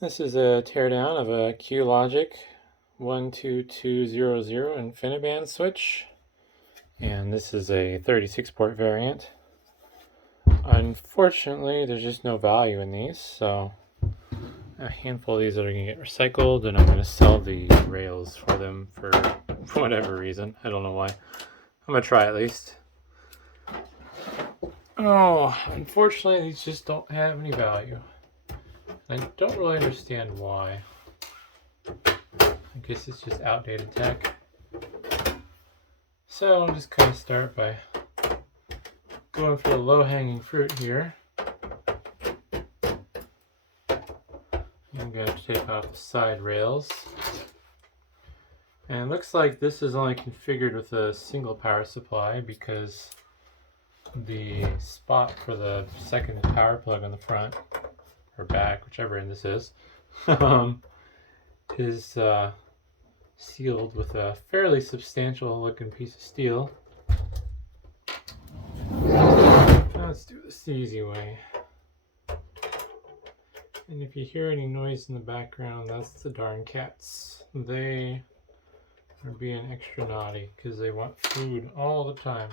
This is a teardown of a Qlogic 12200 Infiniband switch, and this is a 36 port variant. Unfortunately, there's just no value in these, so a handful of these are going to get recycled, and I'm going to sell the rails for them for whatever reason. I don't know why. I'm going to try at least. Oh, unfortunately, these just don't have any value. I don't really understand why. I guess it's just outdated tech. So I'll just kind of start by going for the low-hanging fruit here. I'm going to take off the side rails. And it looks like this is only configured with a single power supply because the spot for the second power plug on the front, or back, whichever end this is sealed with a fairly substantial looking piece of steel. Let's do this the easy way. And if you hear any noise in the background, that's the darn cats. They are being extra naughty because they want food all the time.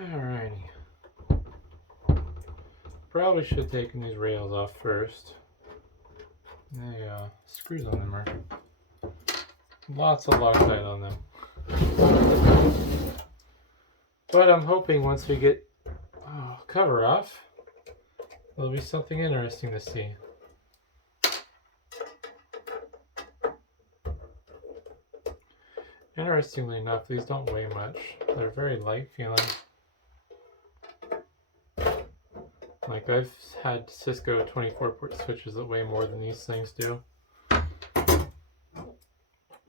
Alrighty. Probably should have taken these rails off first. The screws on them are lots of Loctite on them. But I'm hoping once we get cover off, there'll be something interesting to see. Interestingly enough, these don't weigh much. They're very light feeling. Like, I've had Cisco 24-port switches that weigh more than these things do.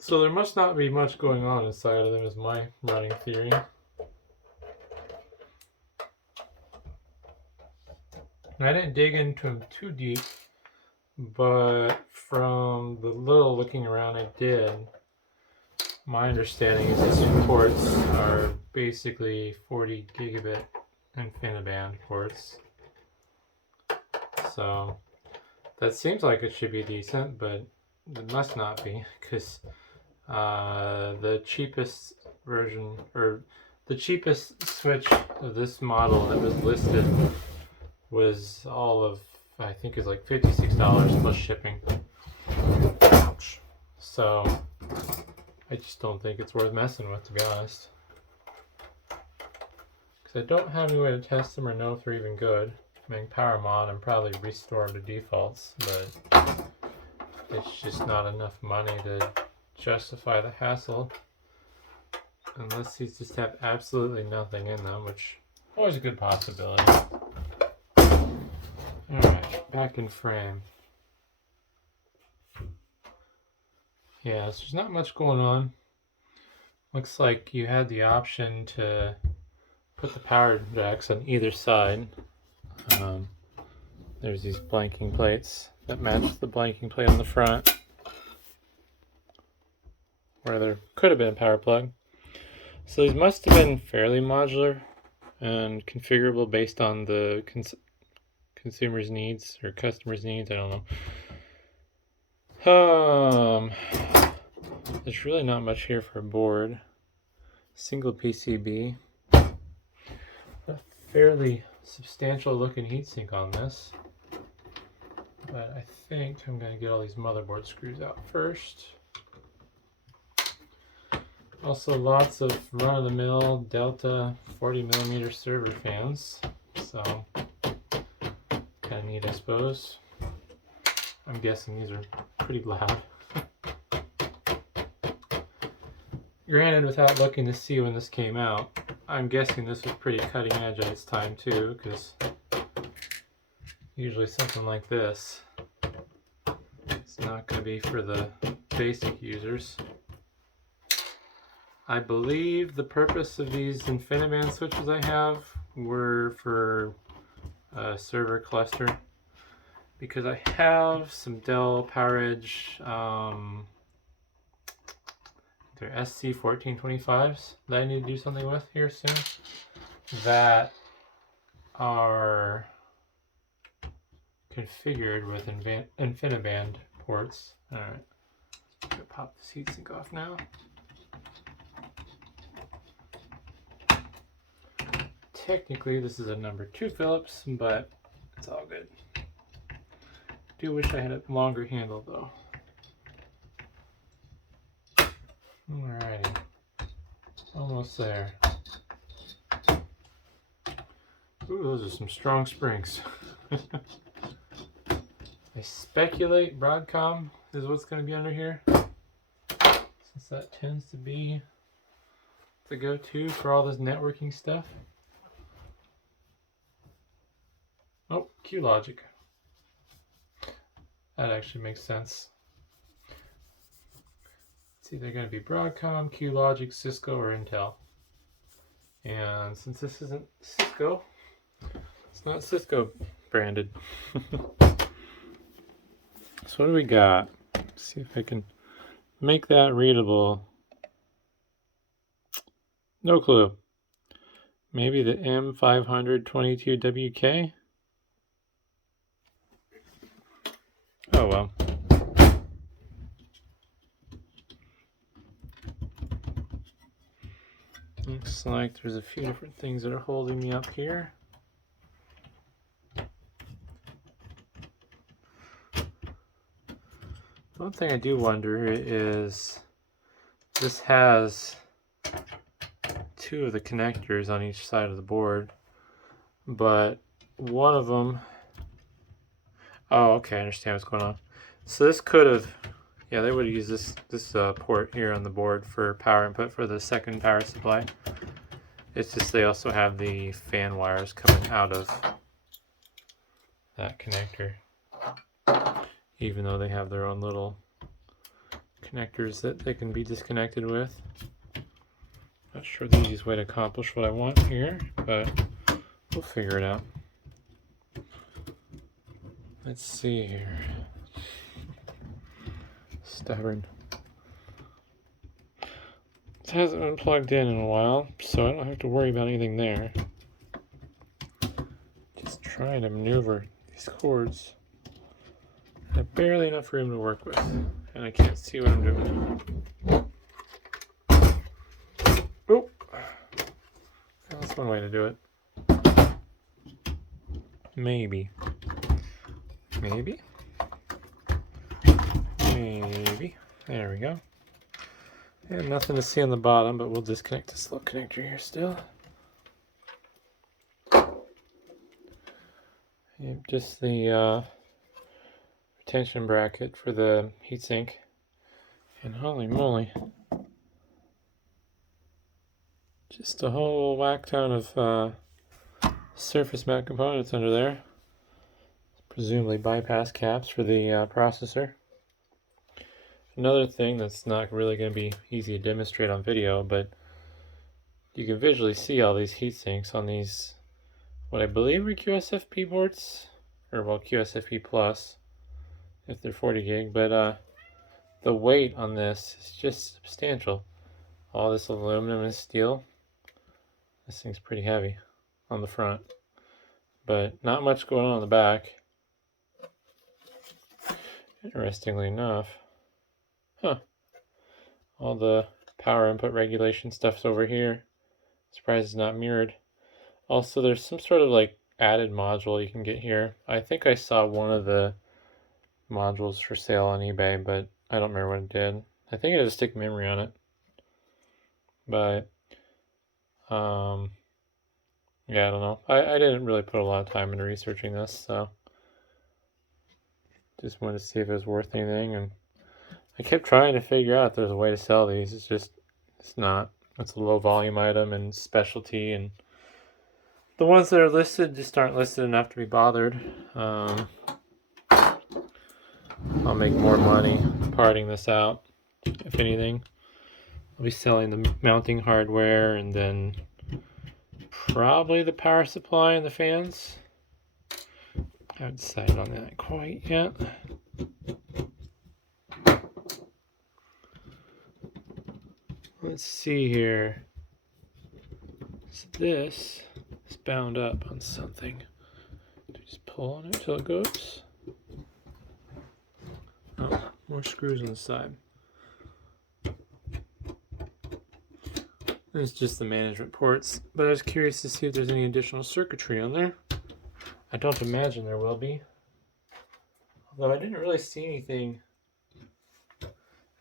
So there must not be much going on inside of them, is my running theory. And I didn't dig into them too deep, but from the little looking around I did, my understanding is these ports are basically 40 gigabit Infiniband ports. So that seems like it should be decent, but it must not be, because the cheapest version, or the cheapest switch of this model that was listed was all of, I think is like $56 plus shipping. Ouch. So I just don't think it's worth messing with, to be honest. Because I don't have any way to test them or know if they're even good. I mean, power them on and probably restore them to defaults, but it's just not enough money to justify the hassle. Unless these just have absolutely nothing in them, which is always a good possibility. Alright, back in frame. Yeah, so there's not much going on. Looks like you had the option to put the power jacks on either side. There's these blanking plates that match the blanking plate on the front, where there could have been a power plug. So these must have been fairly modular and configurable based on the consumer's needs or customer's needs. I don't know. There's really not much here for a board. Single PCB. A fairly substantial looking heatsink on this. But I think I'm going to get all these motherboard screws out first. Also lots of run-of-the-mill Delta 40mm server fans. So kind of neat, I suppose. I'm guessing these are pretty loud. Granted, without looking to see when this came out, I'm guessing this was pretty cutting edge at its time too, because usually something like this, it's not going to be for the basic users. I believe the purpose of these Infiniband switches I have were for a server cluster, because I have some Dell PowerEdge they're SC1425s that I need to do something with here soon, that are configured with Infiniband ports. Alright, pop this heatsink off now. Technically this is a number 2 Phillips, but it's all good. Do wish I had a longer handle though. Alrighty, almost there. Ooh, those are some strong springs. I speculate Broadcom is what's going to be under here, since that tends to be the go-to for all this networking stuff. Oh, Qlogic. That actually makes sense. It's either going to be Broadcom, Qlogic, Cisco, or Intel. And since this isn't Cisco, it's not Cisco branded. So what do we got? Let's see if I can make that readable. No clue. Maybe the M522WK? Oh well. Looks like there's a few different things that are holding me up here. One thing I do wonder is this has 2 of the connectors on each side of the board, but one of them, oh okay, I understand what's going on. So this could have, yeah, they would have used this port here on the board for power input for the second power supply. It's just they also have the fan wires coming out of that connector, even though they have their own little connectors that they can be disconnected with. Not sure the easiest way to accomplish what I want here, but we'll figure it out. Let's see here. Stubborn. It hasn't been plugged in a while, so I don't have to worry about anything there. Just trying to maneuver these cords. I have barely enough room to work with, and I can't see what I'm doing. Oh, that's one way to do it. Maybe. Maybe. Maybe. There we go. And nothing to see on the bottom, but we'll disconnect this little connector here still. And just the retention bracket for the heatsink. And holy moly, just a whole whack ton of surface mount components under there. Presumably bypass caps for the processor. Another thing that's not really going to be easy to demonstrate on video, but you can visually see all these heat sinks on these, what I believe are QSFP boards, or well, QSFP Plus, if they're 40 gig, but the weight on this is just substantial. All this aluminum and steel, this thing's pretty heavy on the front, but not much going on the back. Interestingly enough, all the power input regulation stuff's over here. Surprised it's not mirrored. Also, there's some sort of like added module you can get here. I think I saw one of the modules for sale on eBay, but I don't remember what it did. I think it had a stick memory on it. But, yeah, I don't know. I didn't really put a lot of time into researching this, so just wanted to see if it was worth anything, and I kept trying to figure out if there's a way to sell these. It's not. It's a low volume item and specialty, and the ones that are listed just aren't listed enough to be bothered. I'll make more money parting this out, if anything. I'll be selling the mounting hardware and then probably the power supply and the fans. I haven't decided on that quite yet. Let's see here. So this is bound up on something. Just pull on it till it goes. Oh, more screws on the side. It's just the management ports, but I was curious to see if there's any additional circuitry on there. I don't imagine there will be. Although I didn't really see anything.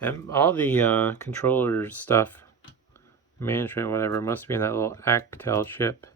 And all the controller stuff, management, whatever, must be in that little Actel chip.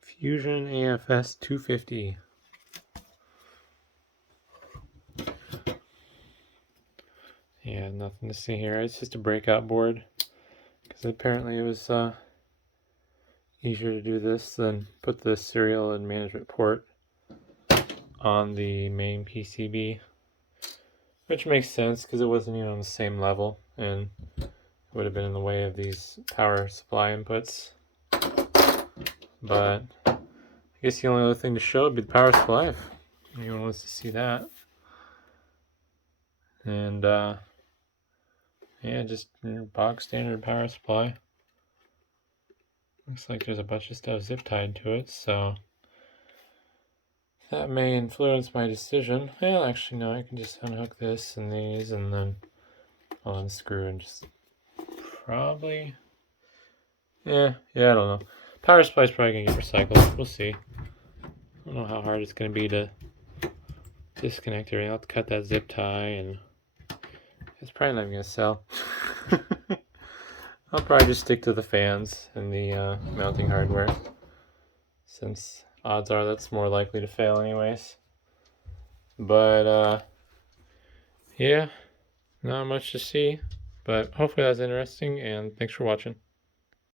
Fusion AFS 250. Yeah, nothing to see here. It's just a breakout board. Because apparently it was easier to do this than put the serial and management port on the main PCB. Which makes sense because it wasn't even on the same level and it would have been in the way of these power supply inputs. But I guess the only other thing to show would be the power supply if anyone wants to see that. And yeah, just your box standard power supply. Looks like there's a bunch of stuff zip tied to it, so that may influence my decision. Well, actually, no, I can just unhook this and these, and then I'll unscrew and just probably. Yeah, I don't know. Power supply's probably gonna get recycled. We'll see. I don't know how hard it's gonna be to disconnect everything. I'll have to cut that zip tie, and it's probably not even gonna sell. I'll probably just stick to the fans and the mounting hardware, since odds are that's more likely to fail anyways. But yeah, not much to see, but hopefully that's interesting, and thanks for watching.